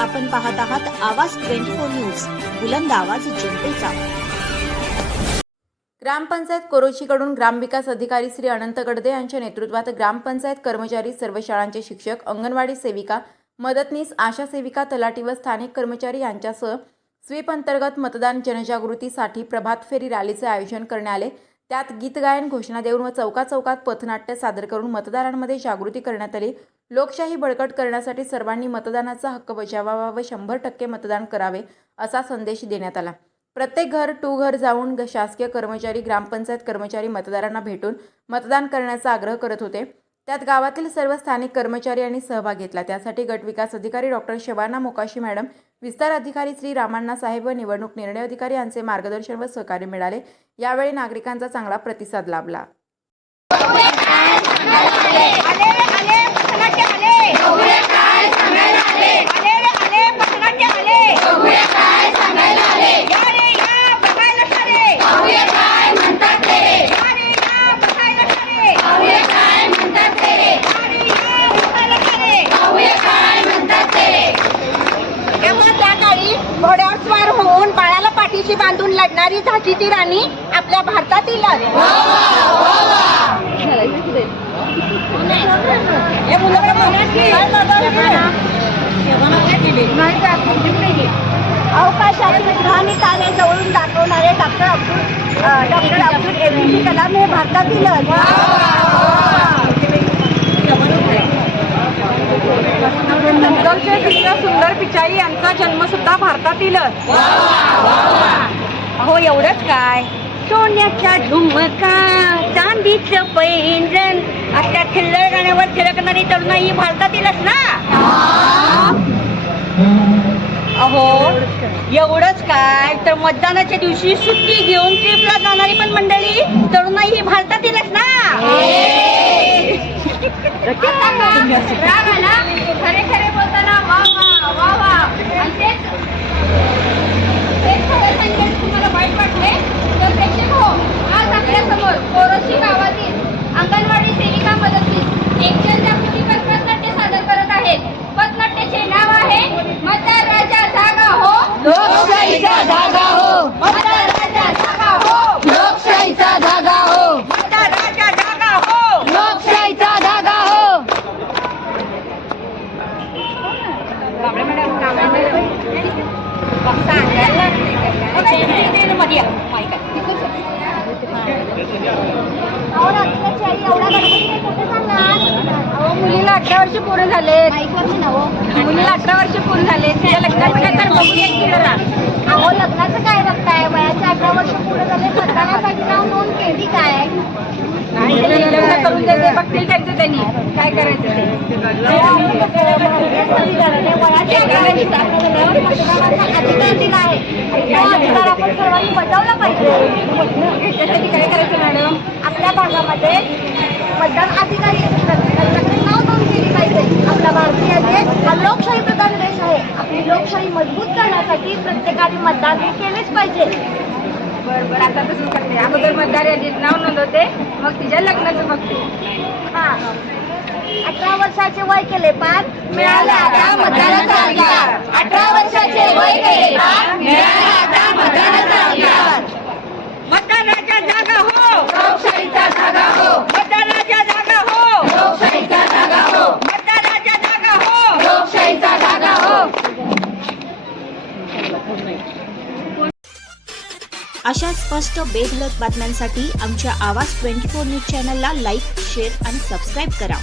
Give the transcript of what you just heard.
आपण पाहत आहात आवाज ट्वेंटी फोर न्यूज. बुलंद आवाज जनतेचा. ग्रामपंचायत कोरोचीकडून ग्रामविकास अधिकारी श्री अनंत गडदे यांच्या नेतृत्वात ग्रामपंचायत कर्मचारी सर्व शाळांचे शिक्षक अंगणवाडी सेविका मदतनीस आशा सेविका तलाठी व स्थानिक कर्मचारी यांच्यासह स्वीप अंतर्गत मतदान जनजागृतीसाठी प्रभात फेरी रॅलीचे आयोजन करण्यात आले. त्यात गीत गायन घोषणा देऊन व चौका चौकात पथनाट्य सादर करून मतदारांमध्ये जागृती करण्यात आली. लोकशाही बळकट करण्यासाठी सर्वांनी मतदानाचा हक्क बजावावा व शंभर टक्के मतदान करावे असा संदेश देण्यात आला. प्रत्येक घर टू घर जाऊन ग- शासकीय कर्मचारी ग्रामपंचायत कर्मचारी मतदारांना भेटून मतदान करण्याचा आग्रह करत होते. त्यात गावातील सर्व स्थानिक कर्मचारी यांनी सहभाग घेतला. त्यासाठी गट विकास अधिकारी डॉक्टर शबाना मोकाशी मॅडम विस्तार अधिकारी श्री रामांना साहेब व निवडणूक निर्णय अधिकारी यांचे मार्गदर्शन व सहकार्य मिळाले. यावेळी नागरिकांचा चांगला प्रतिसाद लाभला. बांधून लढणारी झाशीची राणी आपल्या भारतातील मुलाकडे अवकाशातील ग्रहाणी ताने जवळून दाखवणारे doctor Abdul doctor Abdul A P Kalam हे भारतातील सुंदर पिचाई यांचा जन्म सुद्धा भारतातीलच हो एवढंच काय? सोन्याच्या झुमका चांदीचं पैंजण. अशा खिल्लर गाण्यावर थिरकणारी तरुणाई ही भारतातीलच ना अहो एवढंच काय? तर मतदानाच्या दिवशी सुट्टी घेऊन ट्रिपला जाणारी पण मंडळी तरुणाई ही भारतातीलच ना खरे खरे बोलताना वा वा वा वा आणि तेच तेच खरं सांगायचं तुम्हाला वाईट वाटले तर प्रेक्षक हो आज आपल्यासमोर कोरोशी गावातील अंगणवाडी सेविका मदतीस एक जनजागृतीपर पथनाट्य सादर करत आहेत पथनाट्याचे नाव आहे मतदार राजा जागा हो लोकशाहीचा धागा हो मतदार राजा जागा हो लोकशाहीचा धागा हो मतदार राजा जागा हो लोकशाहीचा धागा हो मुलीला अठरा वर्ष पूर्ण झाले. मुलीला अठरा वर्ष पूर्ण झाले. तिच्या लग्नाचं काय तर बघूया की जरा अहो लग्नाचं काय बघताय वयाचे अठरा वर्ष पूर्ण झाले मतदानासाठी नाव नोंद केली काय नाही त्यांनी लग्न करून देते बघतील त्यांचं त्यांनी काय करायचं ते संविधानाने वयाच्या अठरा वर्षी पूर्ण झाल्यावर मतदानाचा अधिकार दिला आहे आणि तो अधिकार आपण सर्वांनी बजावला पाहिजे काय करायचं मॅडम आपल्या भागामध्ये मतदान अधिकारी नाव नोंद केली पाहिजे आपला भारतीय देश हा लोकशाही प्रधान देश आहे आपली लोकशाही मजबूत करण्यासाठी प्रत्येकाने मतदान हे केलेच पाहिजे बरं बरं आता तसंच करते. अगोदर मतदार यादीत नाव नोंदवते मग तिच्या लग्नाचं बघते. हा. अठरा वर्षाचे वय केले पार मिळाला आता मतदानाचा अधिकार अठरा वर्षाचे वय केले पार मिळाला आता मतदानाचा अधिकार मतदानाच्या जागा हो. लोकशाहीचा धागा हो. मतदानाच्या जागा हो. लोकशाहीचा धागा हो. मतदानाच्या जागा हो. लोकशाहीचा धागा हो. अशा स्पष्ट बेधडक बातम्यांसाठी आमच्या आवाज ट्वेंटी फोर न्यूज चॅनलला लाईक शेअर आणि सबस्क्राईब करा.